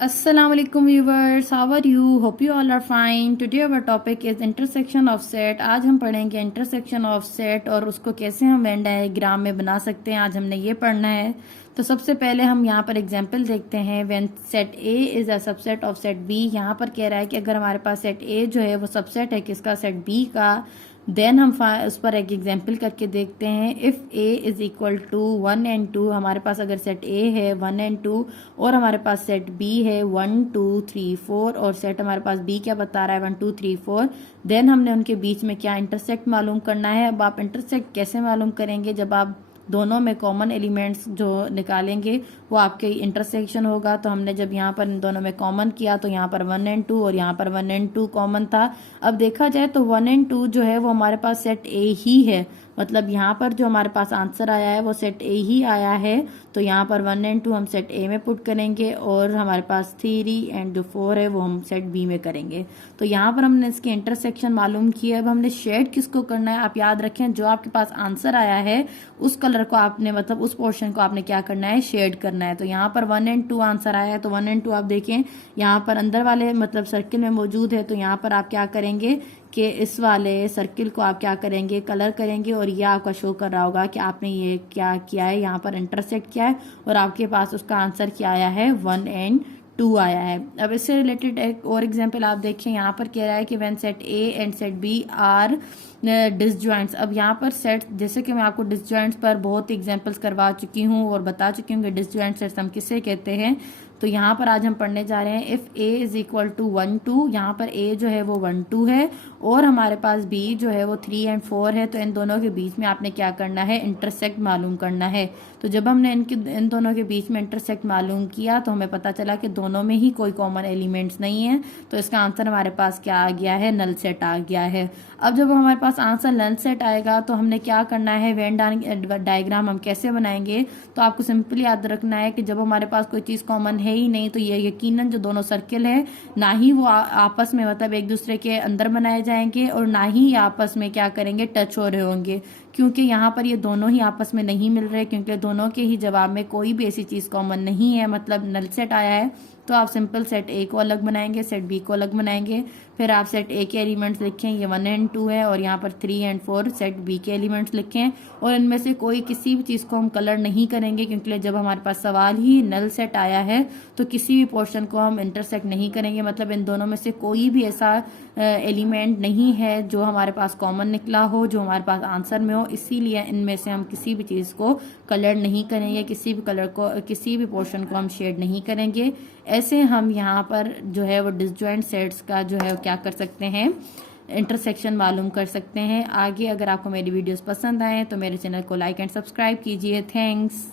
Assalamu alaikum viewers, how are you? Hope you all are fine. Today our topic is intersection of set. आज हम पढ़ेंगे intersection of set और उसको कैसे हम वेन डायग्राम में बना सकते हैं। आज हमने ये पढ़ना है। तो सबसे पहले हम यहाँ पर एग्जाम्पल देखते हैं। When set A is a subset of set B. यहाँ पर कह रहा है कि अगर हमारे पास सेट ए जो है वो सबसेट है किसका, सेट बी का। देन हम उस पर एक एग्जाम्पल करके देखते हैं। If A is equal to 1 and 2, हमारे पास अगर सेट ए है 1 एंड 2 और हमारे पास सेट बी है 1 2 3 4 और सेट हमारे पास बी क्या बता रहा है 1 2 3 4। देन हमने उनके बीच में क्या इंटरसेक्ट मालूम करना है। अब आप इंटरसेक्ट कैसे मालूम करेंगे, जब आप दोनों में कॉमन एलिमेंट्स जो निकालेंगे वो आपके इंटरसेक्शन होगा। तो हमने जब यहाँ पर इन दोनों में कॉमन किया तो यहाँ पर 1 एंड 2 और यहाँ पर 1 एंड 2 कॉमन था। अब देखा जाए तो 1 एंड 2 जो है वो हमारे पास सेट ए ही है, मतलब यहाँ पर जो हमारे पास आंसर आया है वो सेट ए ही आया है। तो यहाँ पर 1 एंड 2 हम सेट ए में पुट करेंगे और हमारे पास 3 एंड जो 4 है वो हम सेट बी में करेंगे। तो यहाँ पर हमने इसके इंटरसेक्शन मालूम किया। अब हमने शेड किसको करना है, आप याद रखें जो आपके पास आंसर आया है उस कलर को आपने, मतलब उस पोर्शन को आपने क्या करना है, शेड करना है। तो यहाँ पर 1 एंड 2 आंसर आया है तो 1 एंड 2 आप देखें यहाँ पर अंदर वाले मतलब सर्किल में मौजूद है। तो यहाँ पर आप क्या करेंगे कि इस वाले सर्किल को आप क्या करेंगे, कलर करेंगे और ये आपका शो कर रहा होगा कि आपने ये क्या किया है, यहाँ पर इंटरसेक्ट किया है और आपके पास उसका आंसर क्या आया है 1 एंड 2 आया है। अब इससे रिलेटेड एक और एग्जांपल आप देखें। यहाँ पर कह रहा है कि when set A and set B are disjoints. अब यहाँ पर सेट, जैसे कि मैं आपको डिसजॉइंट्स पर बहुत एग्जांपल्स करवा चुकी हूँ और बता चुकी हूँ कि डिसजॉइंट सेट्स हम किसे कहते हैं। तो यहाँ पर आज हम पढ़ने जा रहे हैं if A is equal to 1 2। यहाँ पर ए जो है वो 1 2 है और हमारे पास बी जो है वो 3 एंड 4 है। तो इन दोनों के बीच में आपने क्या करना है, इंटरसेक्ट मालूम करना है। तो जब हमने इन दोनों के बीच में इंटरसेक्ट मालूम किया तो हमें पता चला कि दोनों में ही कोई कॉमन एलिमेंट्स नहीं है। तो इसका आंसर हमारे पास क्या आ गया है, नल सेट आ गया है। अब जब हमारे पास आंसर नल सेट आएगा तो हमने क्या करना है, वेन डायग्राम हम कैसे बनाएंगे। तो आपको सिंपली याद रखना है कि जब हमारे पास कोई चीज कॉमन है ही नहीं तो ये यकीनन जो दोनों सर्किल है ना ही वो आपस में मतलब एक दूसरे के अंदर बनाए जाएंगे और ना ही आपस में क्या करेंगे, टच हो रहे होंगे, क्योंकि यहाँ पर ये दोनों ही आपस में नहीं मिल रहे, क्योंकि दोनों के ही जवाब में कोई भी ऐसी चीज कॉमन नहीं है, मतलब नल सेट आया है। तो आप सिंपल सेट ए को अलग बनाएंगे, सेट बी को अलग बनाएंगे, फिर आप सेट ए के एलिमेंट्स लिखें, ये 1 एंड 2 है और यहाँ पर 3 एंड 4 सेट बी के एलिमेंट्स लिखें और इनमें से कोई किसी भी चीज को हम कलर नहीं करेंगे, क्योंकि जब हमारे पास सवाल ही नल सेट आया है तो किसी भी पोर्शन को हम इंटरसेक्ट नहीं करेंगे, मतलब इन दोनों में से कोई भी ऐसा एलिमेंट नहीं है जो हमारे पास कॉमन निकला हो, जो हमारे पास आंसर में हो। इसीलिए इनमें से हम किसी भी चीज को कलर नहीं करेंगे, किसी भी कलर को, किसी भी पोर्शन को हम शेड नहीं करेंगे। ऐसे हम यहाँ पर जो है वो डिसजॉइंट सेट्स का जो है वो क्या कर सकते हैं, इंटरसेक्शन मालूम कर सकते हैं। आगे अगर आपको मेरी वीडियोस पसंद आए तो मेरे चैनल को लाइक एंड सब्सक्राइब कीजिए। थैंक्स।